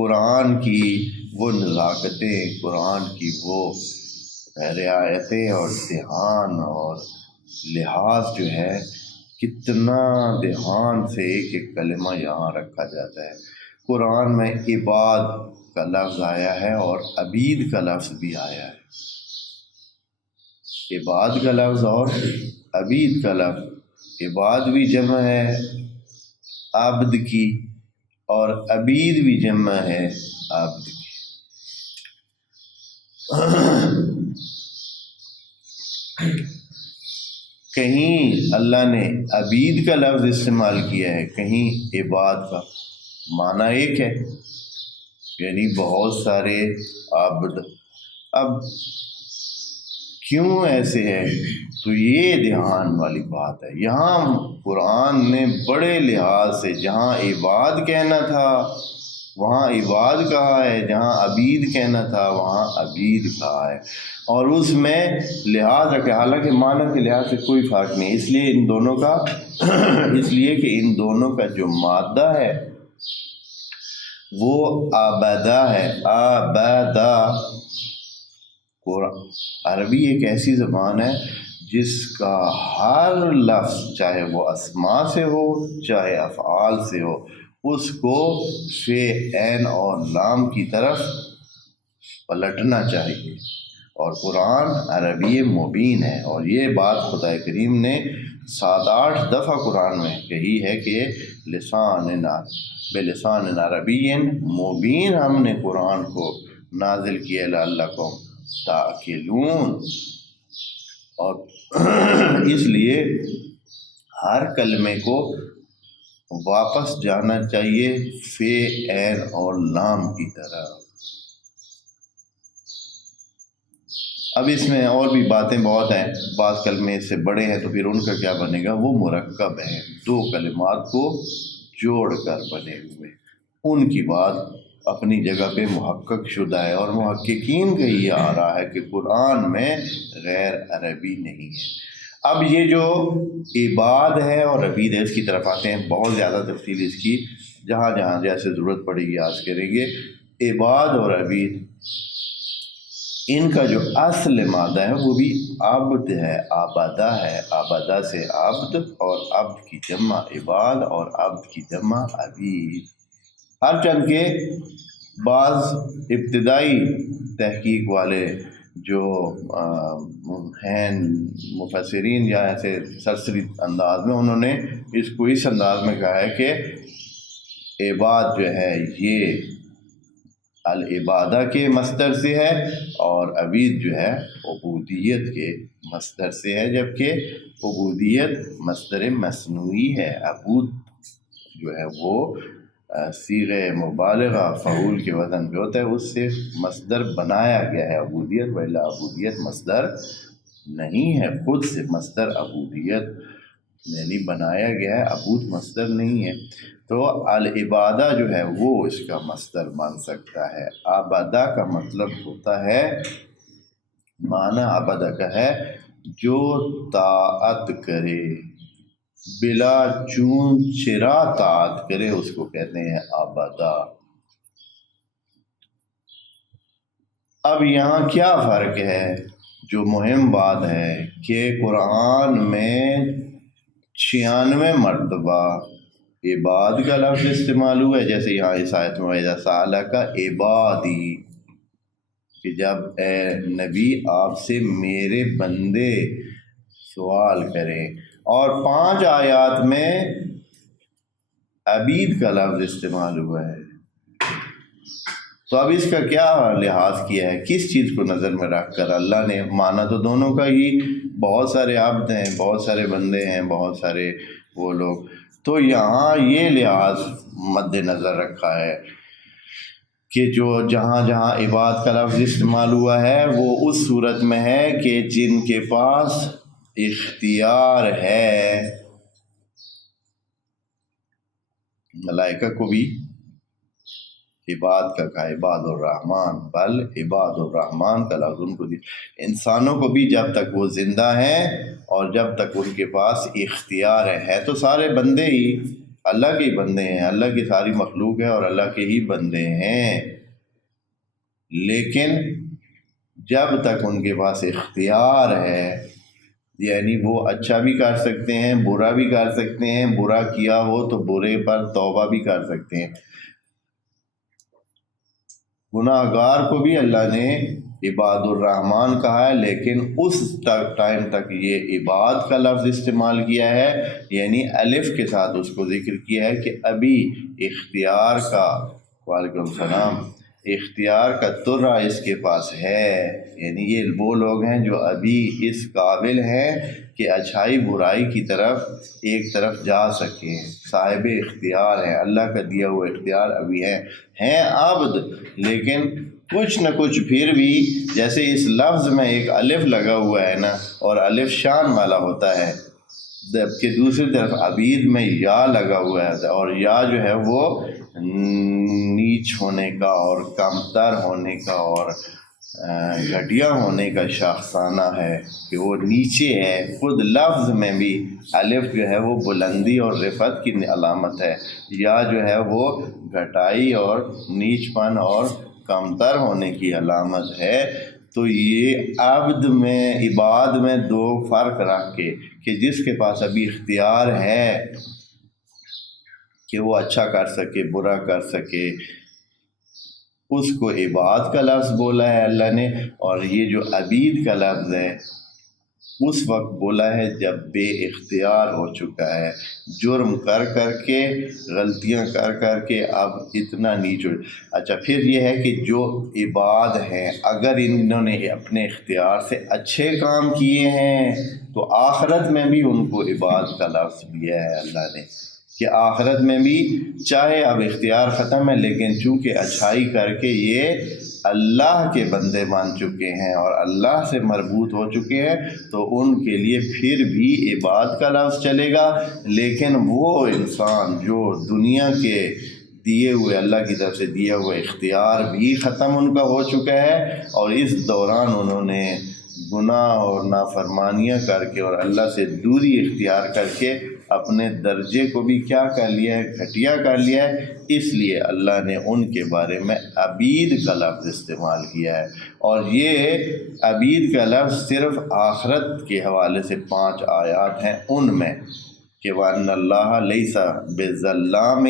قرآن کی وہ نزاکتیں، قرآن کی وہ رعایتیں اور دھیان اور لحاظ جو ہے، کتنا دھیان سے ایک ایک کلمہ یہاں رکھا جاتا ہے۔ قرآن میں عباد کا لفظ آیا ہے اور عبید کا لفظ بھی آیا ہے۔ عباد کا لفظ اور عبید کا لفظ، عباد بھی جمع ہے عبد کی اور عبید بھی جمع ہے عبد کی۔ کہیں اللہ نے عبید کا لفظ استعمال کیا ہے، کہیں عباد کا، معنی ایک ہے، یعنی بہت سارے عبد۔ اب کیوں ایسے ہے؟ تو یہ دھیان والی بات ہے۔ یہاں قرآن نے بڑے لحاظ سے جہاں عباد کہنا تھا وہاں عباد کہا ہے، جہاں عبید کہنا تھا وہاں عبید کہا ہے، اور اس میں لحاظ رکھے، حالانکہ معنی کے لحاظ سے کوئی فرق نہیں، اس لیے ان دونوں کا اس لیے کہ ان دونوں کا جو مادہ ہے وہ آبادہ ہے، آبادہ۔ عربی ایک ایسی زبان ہے جس کا ہر لفظ، چاہے وہ اسماء سے ہو چاہے افعال سے ہو، اس کو فے، عین اور لام کی طرف پلٹنا چاہیے، اور قرآن عربی مبین ہے، اور یہ بات خدا کریم نے 7-8 دفعہ قرآن میں کہی ہے کہ بلسان عربی مبین ہم نے قرآن کو نازل کیا لعلکم تعقلون، اور اس لیے ہر کلمے کو واپس جانا چاہیے فے، عین اور لام کی طرح۔ اب اس میں اور بھی باتیں بہت ہیں، بعض کلمے سے بڑے ہیں تو پھر ان کا کیا بنے گا؟ وہ مرکب ہیں، 2 کلمات کو جوڑ کر بنے ہوئے، ان کی بات اپنی جگہ پہ محقق شدہ ہے، اور محققین کا یہ آ رہا ہے کہ قرآن میں غیر عربی نہیں ہے۔ اب یہ جو عباد ہے اور عبید ہے، اس کی طرف آتے ہیں، بہت زیادہ تفصیل اس کی جہاں جہاں جیسے ضرورت پڑے گی آج کریں گے۔ عباد اور عبید، ان کا جو اصل مادہ ہے وہ بھی عبد ہے، آبادہ ہے، آبادہ سے عبد، اور عبد کی جمع عباد اور عبد کی جمع عبید۔ ہر چند کے بعض ابتدائی تحقیق والے جو ہیں مفسرین یا ایسے سرسری انداز میں، انہوں نے اس کو اس انداز میں کہا ہے کہ عباد جو ہے یہ العبادہ کے مصدر سے ہے، اور عبید جو ہے عبودیت کے مصدر سے ہے، جبکہ عبودیت مصدر مصنوعی ہے۔ عبود جو ہے وہ صیغہ مبالغہ فعول کے وزن پہ ہوتا ہے، اس سے مصدر بنایا گیا ہے عبودیت، ولا عبودیت مصدر نہیں ہے، خود سے مصدر عبودیت یعنی بنایا گیا ہے، عبود مصدر نہیں ہے۔ تو العبادہ جو ہے وہ اس کا مصدر بن سکتا ہے۔ عبادہ کا مطلب ہوتا ہے، معنی عبادہ کا ہے جو طاعت کرے، بلا چون چرا طاعت کرے، اس کو کہتے ہیں عبادہ۔ اب یہاں کیا فرق ہے؟ جو مہم بات ہے کہ قرآن میں 96 مرتبہ عباد کا لفظ استعمال ہوا ہے، جیسے یہاں اس آیت میں وَإِذَا سَأَلَكَ عِبَادِي، کہ جب اے نبی آپ سے میرے بندے سوال کریں، اور 5 آیات میں عبید کا لفظ استعمال ہوا ہے۔ تو اب اس کا کیا لحاظ کیا ہے؟ کس چیز کو نظر میں رکھ کر اللہ نے؟ معنی تو دونوں کا ہی، بہت سارے عبد ہیں، بہت سارے بندے ہیں، بہت سارے وہ لوگ، تو یہاں یہ لحاظ مد نظر رکھا ہے کہ جو جہاں جہاں عباد کا لفظ استعمال ہوا ہے وہ اس صورت میں ہے کہ جن کے پاس اختیار ہے۔ ملائکہ کو بھی عباد کا کہا، عباد الرحمن، بل عباد الرحمن کا لفظ ان کو دی۔ انسانوں کو بھی جب تک وہ زندہ ہیں اور جب تک ان کے پاس اختیار ہے تو سارے بندے ہی، اللہ کے ہی بندے ہیں، اللہ کی ساری مخلوق ہے اور اللہ کے ہی بندے ہیں، لیکن جب تک ان کے پاس اختیار ہے، یعنی وہ اچھا بھی کر سکتے ہیں، برا بھی کر سکتے ہیں، برا کیا ہو تو برے پر توبہ بھی کر سکتے ہیں۔ گناہ گار کو بھی اللہ نے عباد الرحمن کہا ہے، لیکن اس ٹائم تک یہ عباد کا لفظ استعمال کیا ہے، یعنی الف کے ساتھ اس کو ذکر کیا ہے کہ ابھی اختیار کا، وعلیکم السلام، اختیار کا ترا اس کے پاس ہے، یعنی یہ وہ لوگ ہیں جو ابھی اس قابل ہیں کہ اچھائی برائی کی طرف ایک طرف جا سکیں، صاحب اختیار ہیں، اللہ کا دیا ہوا اختیار ابھی ہیں عبد، لیکن کچھ نہ کچھ پھر بھی، جیسے اس لفظ میں ایک الف لگا ہوا ہے نا، اور الف شان والا ہوتا ہے، جبکہ دوسری طرف عبید میں یا لگا ہوا ہے، اور یا جو ہے وہ نیچ ہونے کا اور کمتر ہونے کا اور گھٹیا ہونے کا شاخسانہ ہے کہ وہ نیچے ہے۔ خود لفظ میں بھی الف جو ہے وہ بلندی اور رفعت کی علامت ہے، یا جو ہے وہ گھٹائی اور نیچ پن اور کمتر ہونے کی علامت ہے۔ تو یہ عبد میں، عباد میں دو فرق رکھ کے کہ جس کے پاس ابھی اختیار ہے کہ وہ اچھا کر سکے برا کر سکے، اس کو عباد کا لفظ بولا ہے اللہ نے، اور یہ جو عبید کا لفظ ہے اس وقت بولا ہے جب بے اختیار ہو چکا ہے، جرم کر کر کے، غلطیاں کر کر کے اب اتنا نیچ ہو۔ اچھا، پھر یہ ہے کہ جو عباد ہیں اگر انہوں نے اپنے اختیار سے اچھے کام کیے ہیں تو آخرت میں بھی ان کو عباد کا لفظ دیا ہے اللہ نے، کہ آخرت میں بھی چاہے اب اختیار ختم ہے لیکن چونکہ اچھائی کر کے یہ اللہ کے بندے مان چکے ہیں اور اللہ سے مربوط ہو چکے ہیں، تو ان کے لیے پھر بھی عباد کا لفظ چلے گا، لیکن وہ انسان جو دنیا کے دیے ہوئے، اللہ کی طرف سے دیا ہوا اختیار بھی ختم ان کا ہو چکا ہے، اور اس دوران انہوں نے گناہ اور نافرمانیاں کر کے اور اللہ سے دوری اختیار کر کے اپنے درجے کو بھی کیا کر لیا ہے، گھٹیا کر لیا ہے، اس لیے اللہ نے ان کے بارے میں عبید کا لفظ استعمال کیا ہے۔ اور یہ عبید کا لفظ صرف آخرت کے حوالے سے 5 آیات ہیں ان میں، کہ وَأَنَّ اللَّهَ لَيْسَ بِظَلَّامٍ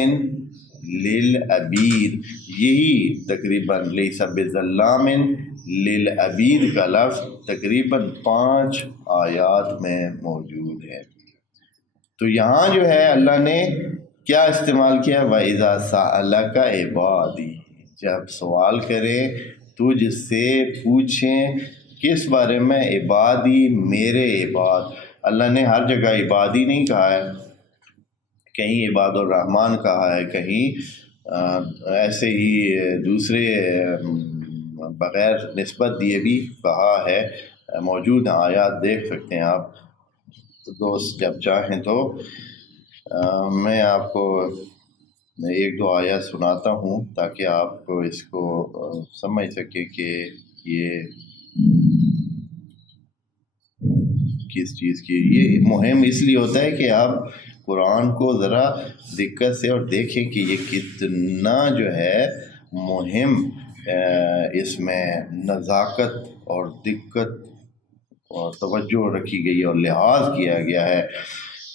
لِلْعَبِيدِ، یہی تقریباً لیسا بظلام للعبید کا لفظ تقریباً 5 آیات میں موجود ہے۔ تو یہاں جو ہے اللہ نے کیا استعمال کیا، وَإِذَا سَأَلَكَ عِبَادِي، جب سوال کریں تجھ سے، پوچھیں کس بارے میں، عبادی، میرے عباد۔ اللہ نے ہر جگہ عبادی نہیں کہا ہے، کہیں عباد الرحمن کہا ہے، کہیں ایسے ہی دوسرے بغیر نسبت دیے بھی کہا ہے، موجود ہیں آیات، دیکھ سکتے ہیں آپ دوست جب چاہیں تو۔ میں آپ کو 1-2 آیات سناتا ہوں تاکہ آپ کو اس کو سمجھ سکیں کہ یہ کس چیز کی۔ یہ مہم اس لیے ہوتا ہے کہ آپ قرآن کو ذرا دقت سے اور دیکھیں کہ یہ کتنا جو ہے مہم، اس میں نزاکت اور دقت اور توجہ رکھی گئی اور لحاظ کیا گیا ہے۔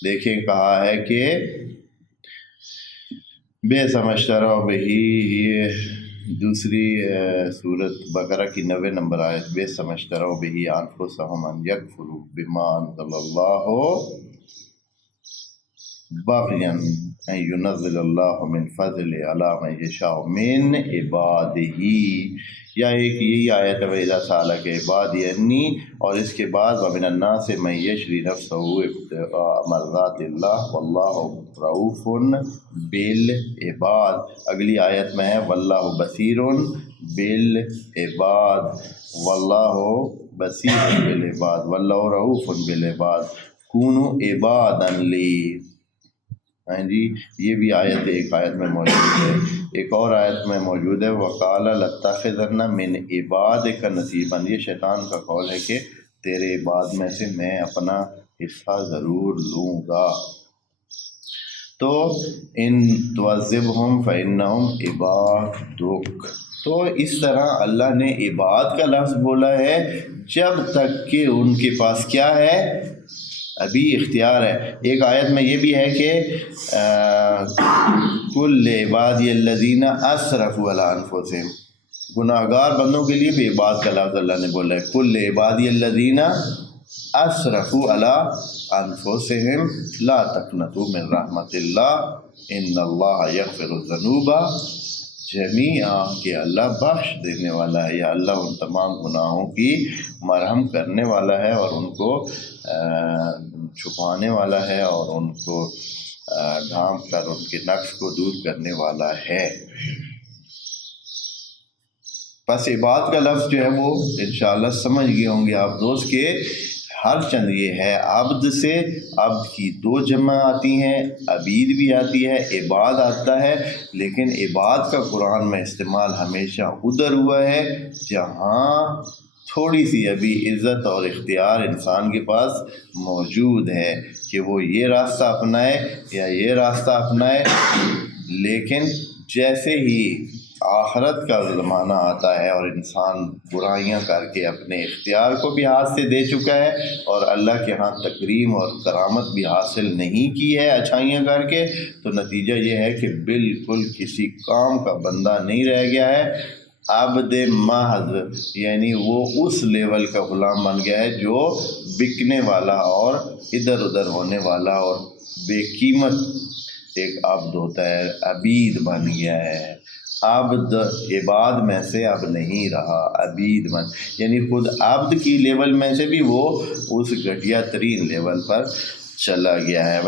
دیکھیں کہا ہے کہ بے سمجھترا بہی، یہ دوسری سورت بقرہ کی 90 نمبر آیت، بے سمجھترا بہی انفسہم ان یکفروا بما انزل اللہ باغیا ان ینزل اللہ من فضل علی من یشاء من عبادہ، یا ایک یہی آیت ہے وَإِذَا سَأَلَكَ عِبَادِي عَنِّي، اور اس کے بعد وَمِنَ النَّاسِ مَن يَشْرِي نَفْسَهُ ابْتِغَاءَ مَرْضَاتِ اللَّهِ وَاللَّهُ رَءُوفٌ بِالْعِبَادِ۔ اگلی آیت میں ہے وَاللَّهُ بَصِيرٌ بِالْعِبَادِ، وَاللَّهُ بَصِيرٌ بِالْعِبَادِ وَاللَّهُ رَءُوفٌ بِالْعِبَادِ كُونُوا عِبَادًا لِّي۔ ہاں جی، یہ بھی آیت ایک آیت میں موجود ہے۔ ایک اور آیت میں موجود ہے وَقَالَ لَأَتَّخِذَنَّ مِنْ عِبَادِكَ نَصِيبًا، یہ شیطان کا قول ہے کہ تیرے عباد میں سے میں اپنا حصہ ضرور لوں گا۔ تو ان تعذبہم فإنہم عبادک، تو اس طرح اللہ نے عباد کا لفظ بولا ہے جب تک کہ ان کے پاس کیا ہے، ابھی اختیار ہے۔ ایک آیت میں یہ بھی ہے کہ کل عبادی الذین اسرفوا علی انفسہم، گناہ گار بندوں کے لیے بھی عباد کا لفظ اللہ نے بولا ہے، کل عبادی الذین اسرفوا علی انفسہم لا تقنطوا من رحمت اللہ ان اللہ یغفر الذنوب جمیعا، کہ اللہ بخش دینے والا ہے، یا اللہ ان تمام گناہوں کی مرہم کرنے والا ہے اور ان کو چھپانے والا ہے اور ان کو ڈھانپ کر ان کے نقص کو دور کرنے والا ہے۔ بس عباد کا لفظ جو ہے وہ انشاءاللہ سمجھ گئے ہوں گے آپ دوست کہ ہر چند یہ ہے، عبد سے عبد کی دو جمع آتی ہیں، عبید بھی آتی ہے، عباد آتا ہے، لیکن عباد کا قرآن میں استعمال ہمیشہ ادھر ہوا ہے جہاں تھوڑی سی ابھی عزت اور اختیار انسان کے پاس موجود ہے کہ وہ یہ راستہ اپنائے یا یہ راستہ اپنائے، لیکن جیسے ہی آخرت کا زمانہ آتا ہے اور انسان برائیاں کر کے اپنے اختیار کو بھی ہاتھ سے دے چکا ہے اور اللہ کے ہاں تکریم اور کرامت بھی حاصل نہیں کی ہے اچھائیاں کر کے، تو نتیجہ یہ ہے کہ بالکل کسی کام کا بندہ نہیں رہ گیا ہے، عبد محض، یعنی وہ اس لیول کا غلام بن گیا ہے جو بکنے والا اور ادھر ادھر ہونے والا اور بے قیمت ایک عبد ہوتا ہے، عبید بن گیا ہے۔ عبد عباد میں سے اب نہیں رہا، عبید بن، یعنی خود عبد کی لیول میں سے بھی وہ اس گھٹیا ترین لیول پر چلا گیا ہے۔